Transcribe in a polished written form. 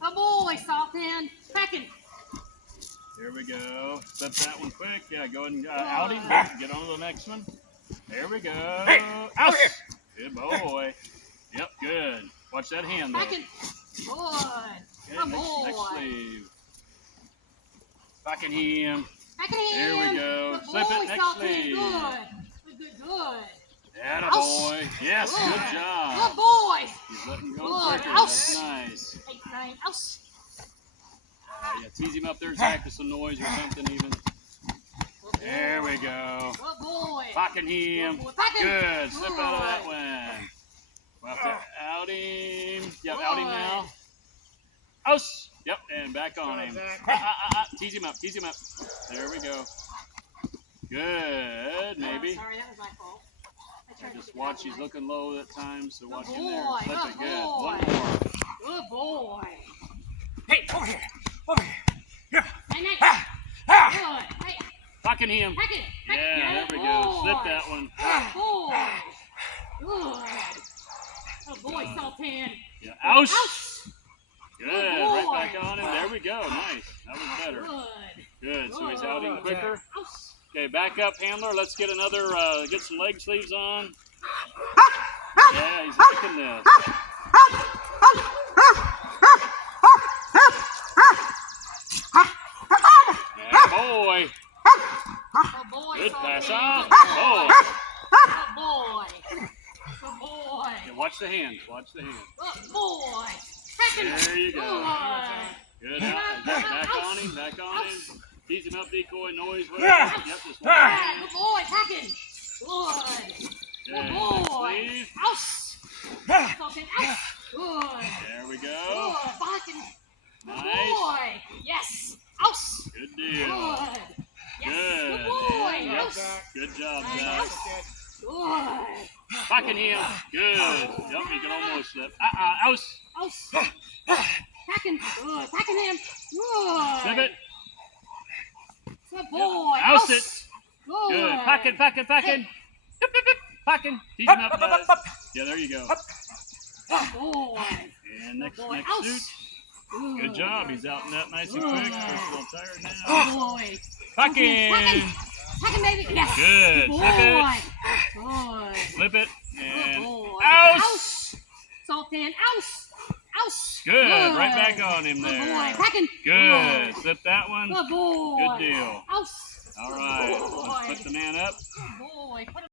Good boy, Salton. Packing. Here we go. Flip that one quick. Yeah, go ahead and outie. Get on to the next one. There we go. Out. Good boy. Yep, good. Watch that hand though. Packing. Good. Okay, Good next boy. sleeve. Packing him. Packing him. There we go. Good Flip boy, it next Salton. sleeve. Good. Attaboy. Yes, Good. good job. Good boy. He's letting go Good. quicker. That's nice. 8, 9, out. Yeah, tease him up there, Zach, with some noise or something even. There we go. Good boy. Packing him. Good boy. Packing. Good. Slip out of that one. We'll have to out him. Yep, out him now. Ouse. Yep, and back on him. Tease him up. Tease him up. There we go. Good, maybe. Sorry, that was my fault. Just watch. He's looking low at times, so watch him there. Boy, Flip it. good Good. boy. One more. Good boy. Hey, over here. Over here. Here. Hey, Nate. Ah, ah. Good. Hey, Packing him. pack it. Yeah, there we go. Slip that one. Good boy. Good boy, Salton. Yeah. Ouse. Ouch. Good. boy. Right back on him. There we go. Nice. That was better. Good. Good. So he's outing quicker. Ouch. Okay, back up, handler. Let's get another, get some leg sleeves on. Yeah, he's liking this. Yeah, boy. Good boy, Good pass Salton. off. Good boy. Good boy. Yeah, watch the hands. Watch the hands. Good boy. Packing. There you go. Good. Good. Back on him. Back on him. Tease him up, decoy, noise, whatever. Yeah. Yep, just Good one. boy, packing. Good. Good. Good Next boy. sleeve. Ouch. Salton, ouch. Good. There we Good. go. Packing. Good Nice. boy. Yes. Ouch. Good deal. Good. Yes. Good. Good boy. Yeah. Ouch. Good job, Nice. Zach. Good. Packing him. Good. Yep, he can almost slip. Ouse. Ouch. Packing. Good. Packing him. Good. Slip it. Good boy. Oust Ouch. it. Good. Good. Packing. Packing. Tease him up, bud. Yeah, there you go. Good boy. And next boy. suit. Good job. He's out in that nice and quick. First a little tired now. Good boy. Packing. Packing, baby. Yes. Good. Good Flip boy. it. Good. Flip it. Good And boy. ouse. Salton. Ouch. Good. Right back on him Good boy. there. Packing. Good. Slip that one. Good boy. Good deal. Ouch. All right. Good boy. Let's put the man up. Good boy. Put him